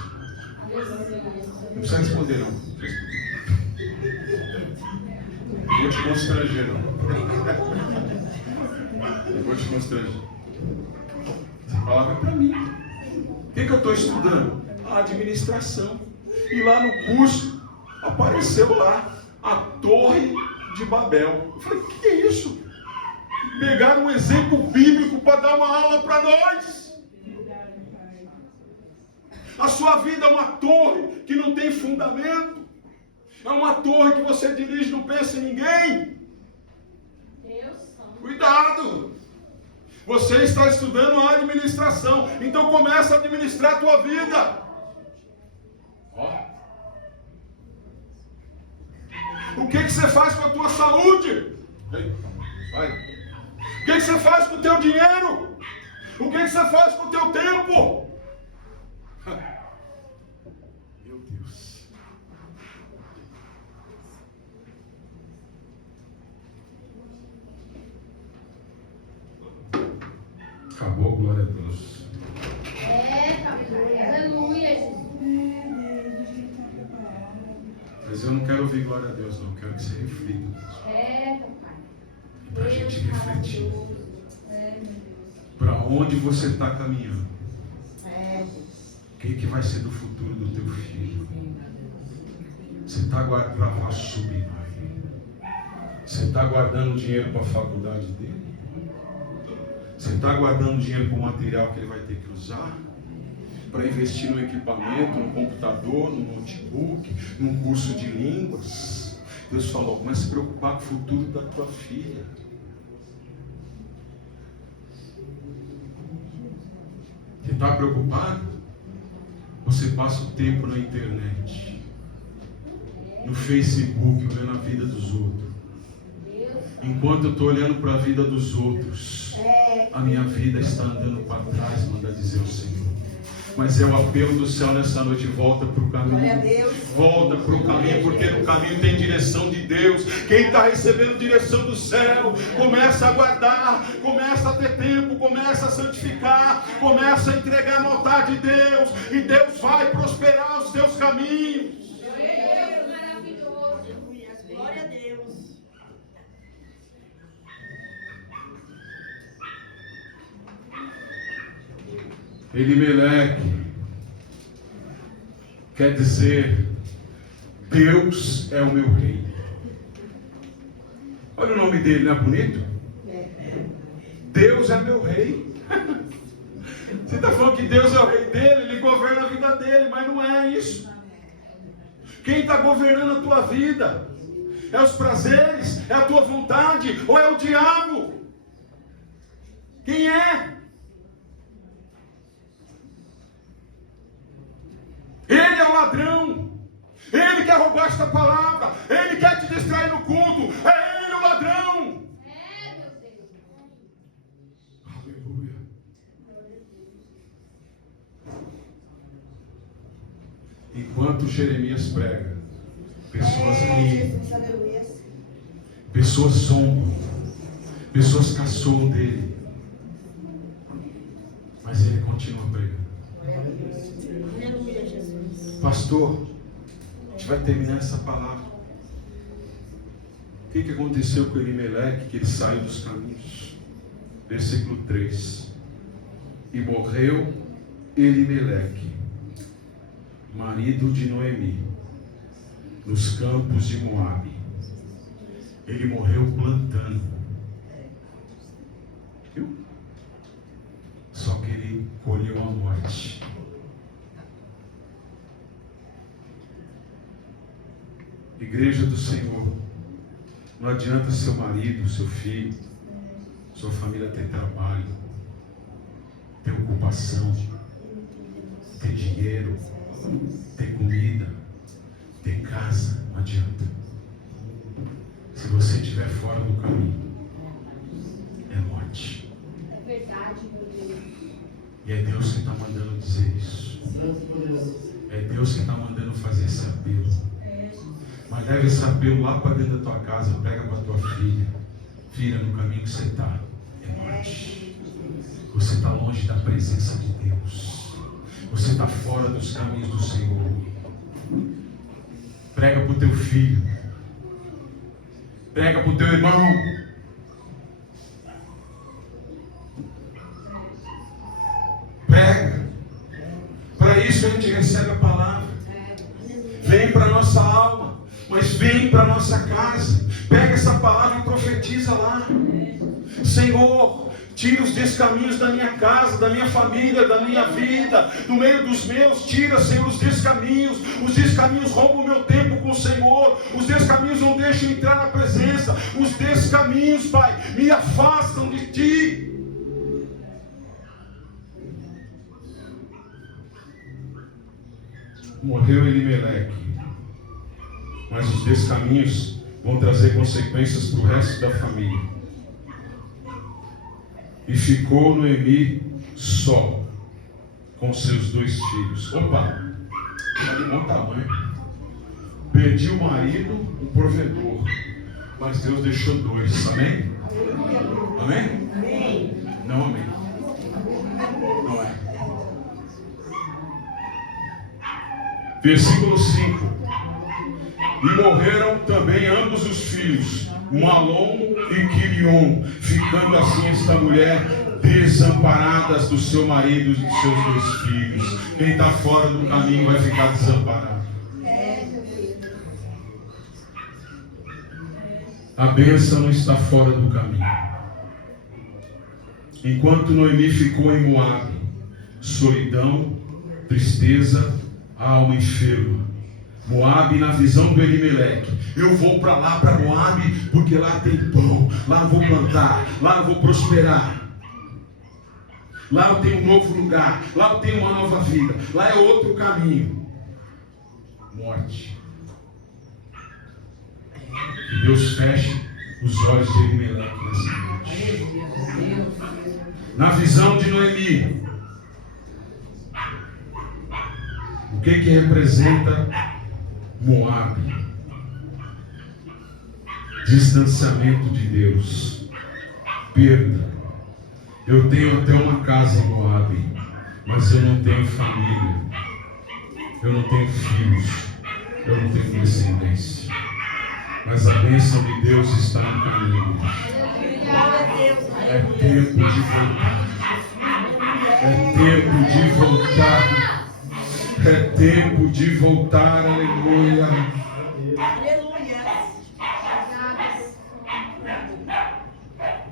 Não precisa responder não. Não vou te constranger não. Eu vou te constranger. Essa palavra é para mim. O que eu estou estudando? A administração. E lá no curso apareceu lá a Torre de Babel. Eu falei, o que é isso? Pegaram um exemplo bíblico para dar uma aula para nós. A sua vida é uma torre que não tem fundamento. É uma torre que você dirige e não pensa em ninguém. Cuidado! Você está estudando a administração, então começa a administrar a tua vida. Ó. O que você faz com a tua saúde? Vai. O que você faz com o teu dinheiro? O que você faz com o teu tempo? Meu Deus. Acabou, glória a Deus. Aleluia, Jesus. Mas eu não quero ouvir glória a Deus, não. Eu quero que você reflita. Papai. Para a gente refletir. Para onde você está caminhando? O que vai ser do futuro do teu filho? Você está guardando subir. Você está guardando dinheiro para a faculdade dele? Você está guardando dinheiro para o material que ele vai ter que usar? Para investir no equipamento, no computador, no notebook, num curso de línguas? Deus falou, comece a se preocupar com o futuro da tua filha. Você está preocupado? Você passa o tempo na internet, no Facebook, olhando a vida dos outros. Enquanto eu estou olhando para a vida dos outros, a minha vida está andando para trás, manda dizer o Senhor. Mas é o apelo do céu nessa noite, volta para o caminho. Volta para o caminho, porque no caminho tem direção de Deus. Quem está recebendo direção do céu, começa a guardar, começa a ter tempo, começa a santificar, começa a entregar a vontade de Deus, e Deus vai prosperar os teus caminhos. Deus maravilhoso. Glória a Deus. Elimeleque quer dizer, Deus é o meu rei. Olha o nome dele, não é bonito? Deus é meu rei. Você está falando que Deus é o rei dele, ele governa a vida dele, mas não é isso. Quem está governando a tua vida? É os prazeres? É a tua vontade? Ou é o diabo? Quem é? Ele é o ladrão. Ele quer roubar esta palavra. Ele quer te distrair no culto. É ele o ladrão. Meu Deus. Aleluia. Enquanto Jeremias prega, pessoas riem, pessoas zombam, pessoas caçoam dele, mas ele continua pregando. Aleluia, Jesus. Pastor, a gente vai terminar essa palavra. O que aconteceu com Elimeleque, que ele saiu dos caminhos? Versículo 3. E morreu Elimeleque, marido de Noemi, nos campos de Moabe. Ele morreu plantando. Viu? Só que ele Igreja do Senhor, não adianta seu marido, seu filho, sua família ter trabalho, ter ocupação, ter dinheiro, ter comida, ter casa, não adianta. Se você estiver fora do caminho, é morte. É verdade, meu Deus. E é Deus que está mandando dizer isso. É Deus que está mandando fazer esse apelo. Mas leve esse apelo lá para dentro da tua casa, prega para tua filha. Filha, no caminho que você está, é morte. Você está longe da presença de Deus. Você está fora dos caminhos do Senhor. Prega para o teu filho. Prega para o teu irmão. Prega. Para isso a gente recebe a palavra. Vem para a nossa alma, mas vem para a nossa casa. Pega essa palavra e profetiza lá. Senhor, tira os descaminhos da minha casa, da minha família, da minha vida, do meio dos meus. Tira, Senhor, os descaminhos. Os descaminhos roubam o meu tempo com o Senhor. Os descaminhos não deixam entrar na presença. Os descaminhos, Pai, me afastam de Ti. Morreu Elimeleque, mas os descaminhos vão trazer consequências para o resto da família. E ficou Noemi só, com seus 2 filhos. Opa, está de bom tamanho. Perdi o marido, o provedor, mas Deus deixou 2. Amém? Amém? Não amém. Não é. Versículo 5. E morreram também ambos os filhos, Malom e Quilion, ficando assim esta mulher desamparadas do seu marido e dos seus 2 filhos. Quem está fora do caminho vai ficar desamparado. A bênção não está fora do caminho. Enquanto Noemi ficou em Moabe, solidão, tristeza, a alma enferma. Moabe na visão do Elimeleque. Eu vou para lá, para Moabe, porque lá tem pão, lá eu vou plantar, lá eu vou prosperar. Lá eu tenho um novo lugar, lá eu tenho uma nova vida, lá é outro caminho. Morte. Que Deus feche os olhos de Elimeleque nessa noite. Na visão de Noemi, o que representa Moabe? Distanciamento de Deus, perda. Eu tenho até uma casa em Moabe, mas eu não tenho família, eu não tenho filhos, eu não tenho descendência. Mas a bênção de Deus está no caminho. É tempo de voltar. É tempo de voltar. É tempo de voltar. Aleluia.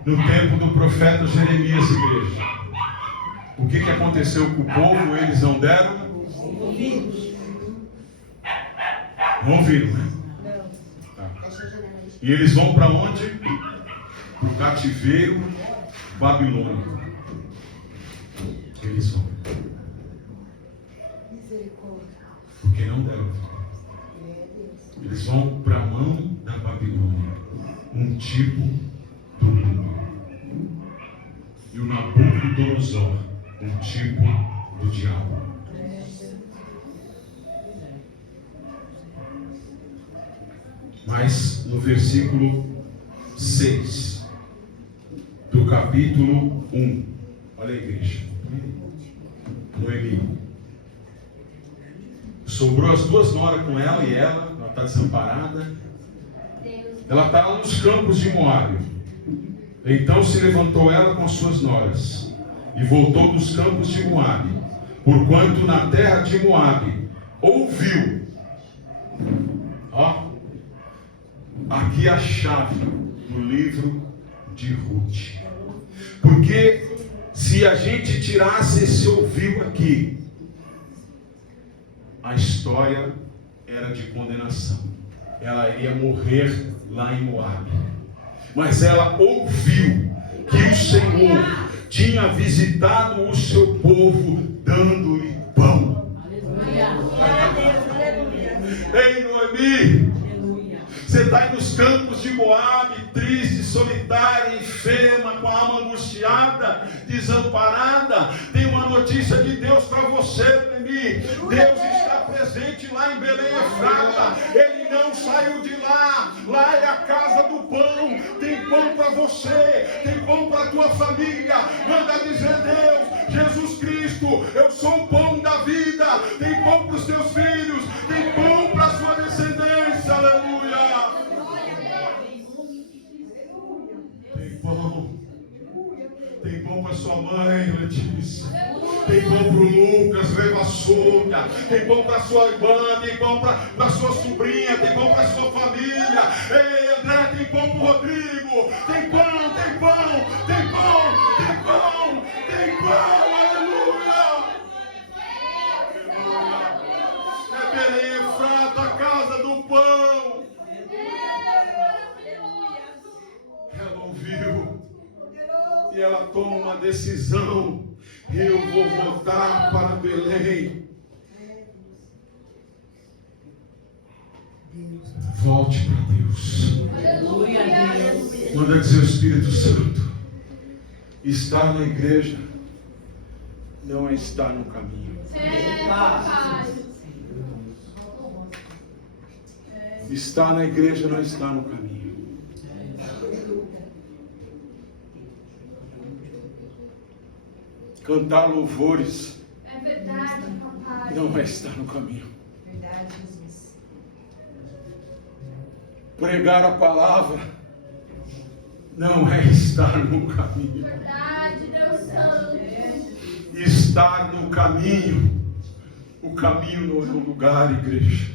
No tempo do profeta Jeremias, igreja, o que aconteceu com o povo? Eles não deram? Não ouviram, né? Tá. E eles vão para onde? Para o cativeiro babilônico. Eles vão. Porque não deram. Eles vão para a mão da Babilônia. Um tipo do mundo. E o Nabucodonosor, um tipo do diabo. Mas no versículo 6 do capítulo 1, olha a igreja, Noemi. Sobrou as 2 noras com ela e ela está desamparada. Ela está lá nos campos de Moabe. Então se levantou ela com as suas noras e voltou dos campos de Moabe, porquanto na terra de Moabe ouviu. Ó, aqui a chave do livro de Ruth. Porque se a gente tirasse esse ouviu aqui, a história era de condenação. ela iria morrer lá em Moabe. Mas ela ouviu que o Senhor tinha visitado o seu povo, dando-lhe pão. Glória a Deus, aleluia. Ei, Noemi, você está aí nos campos de Moabe, triste, solitária, enferma, com a alma angustiada, desamparada. Tem uma notícia de Deus para você, Noemi. Deus está presente lá em Belém Efrata. Ele não saiu de lá. Lá é a casa do pão. Tem pão para você, tem pão para a tua família. Manda dizer: Deus, Jesus Cristo, eu sou o pão da vida. Tem pão para os teus filhos, tem pão para a sua descendência. Aleluia. Tem pão para sua mãe, Letícia. Tem pão para o Lucas, Revassouria. Tem pão para sua irmã. Tem pão para sua sobrinha. Tem pão para sua família. Ei, André, tem pão para o Rodrigo. Tem pão, tem pão, tem pão, tem pão, tem pão. Aleluia. É Belém Efrata, a casa do pão. Ela ouviu. E ela toma uma decisão: eu vou voltar para Belém. Volte para Deus. Manda dizer o Espírito Santo: estar na igreja não é estar no caminho. Estar na igreja não é estar no caminho. Cantar louvores É verdade, papai. não é estar no caminho. Verdade, Jesus. Pregar a palavra não é estar no caminho. Verdade, Deus Santo. Estar no caminho. O caminho não é um lugar, igreja.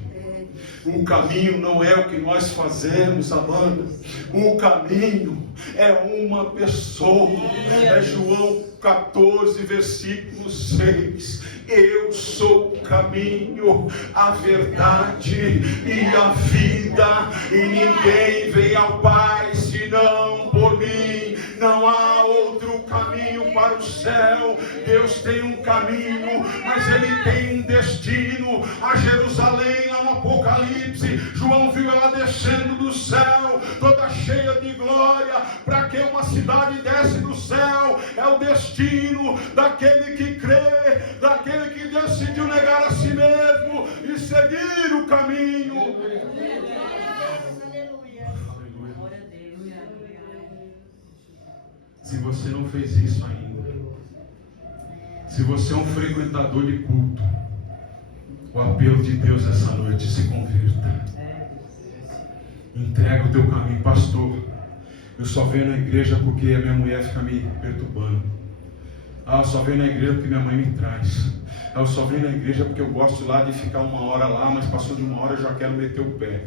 O caminho não é o que nós fazemos, Amanda. O caminho é uma pessoa. É João 14, versículo 6. Eu sou o caminho, a verdade e a vida. E ninguém vem ao Pai senão por mim. Não há outro caminho para o céu. Deus tem um caminho, mas Ele tem um destino. A Jerusalém, lá no Apocalipse, João viu ela descendo do céu, toda cheia de glória. Para que uma cidade desce do céu? É o destino daquele que crê, daquele que decidiu negar a si mesmo e seguir o caminho. Se você não fez isso ainda, se você é um frequentador de culto, o apelo de Deus essa noite: se converta. Entrega o teu caminho. Pastor, eu só venho na igreja porque a minha mulher fica me perturbando. Eu só venho na igreja porque minha mãe me traz. Eu só venho na igreja porque eu gosto lá de ficar uma hora lá, mas passou de uma hora eu já quero meter o pé.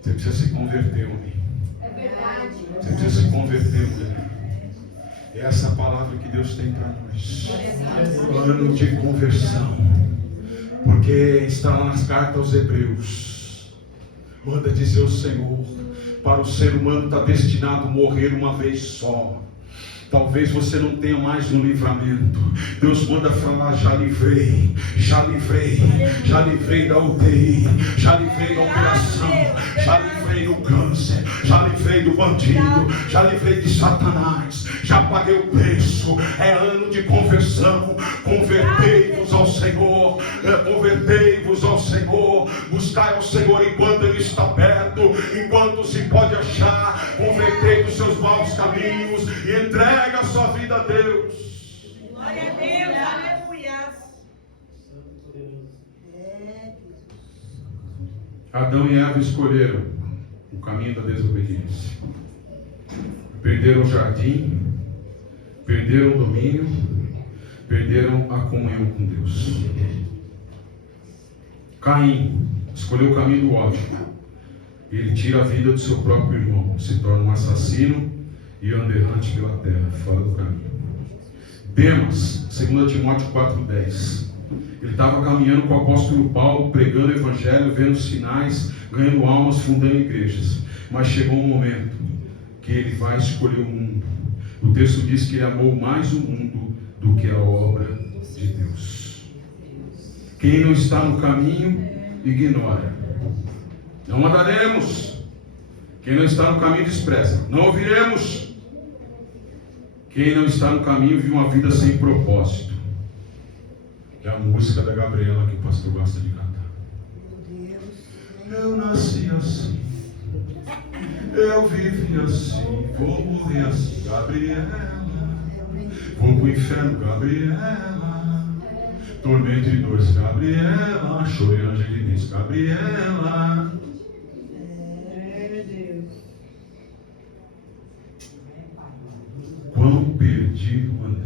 Você precisa se converter, homem. É verdade. Você precisa se converter, mulher. É essa a palavra que Deus tem para nós. Ano de conversão. Porque está lá nas cartas aos Hebreus. Manda dizer o Senhor: para o ser humano está destinado a morrer uma vez só. Talvez você não tenha mais um livramento. Deus manda falar: já livrei, já livrei, já livrei da UTI, já livrei da operação, já livrei do câncer, já livrei do bandido, já livrei de Satanás, já paguei o preço. É ano de conversão. Convertei-vos ao Senhor, convertei-vos ao Senhor, buscai ao Senhor enquanto Ele está perto, enquanto se pode achar. Convertei dos seus maus caminhos e entrega a sua vida a Deus. Glória a Deus, aleluia. Adão e Eva escolheram o caminho da desobediência. Perderam o jardim, perderam o domínio, perderam a comunhão com Deus. Caim escolheu o caminho do ódio. Ele tira a vida do seu próprio irmão, se torna um assassino e anda errante pela terra, fora do caminho. Demas, 2 Timóteo 4,10. Ele estava caminhando com o apóstolo Paulo, pregando o evangelho, vendo sinais, ganhando almas, fundando igrejas. Mas chegou um momento que ele vai escolher o mundo. O texto diz que ele amou mais o mundo do que a obra de Deus. Quem não está no caminho, ignora. Não andaremos. Quem não está no caminho, despreza. Não ouviremos. Quem não está no caminho, vive uma vida sem propósito. É a música da Gabriela que o pastor gosta de cantar. Eu nasci assim, eu vivi assim, vou morrer assim, Gabriela. Vou pro inferno, Gabriela. Tormento e dores, Gabriela. Chorei na Angelinis, Gabriela. Quão perdido andei.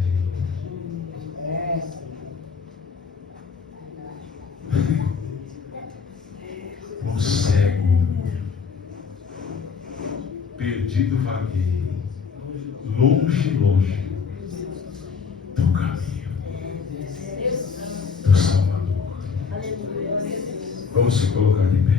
Quão cego, perdido vaguei, longe, longe do caminho do Salvador. Vamos se colocar de pé.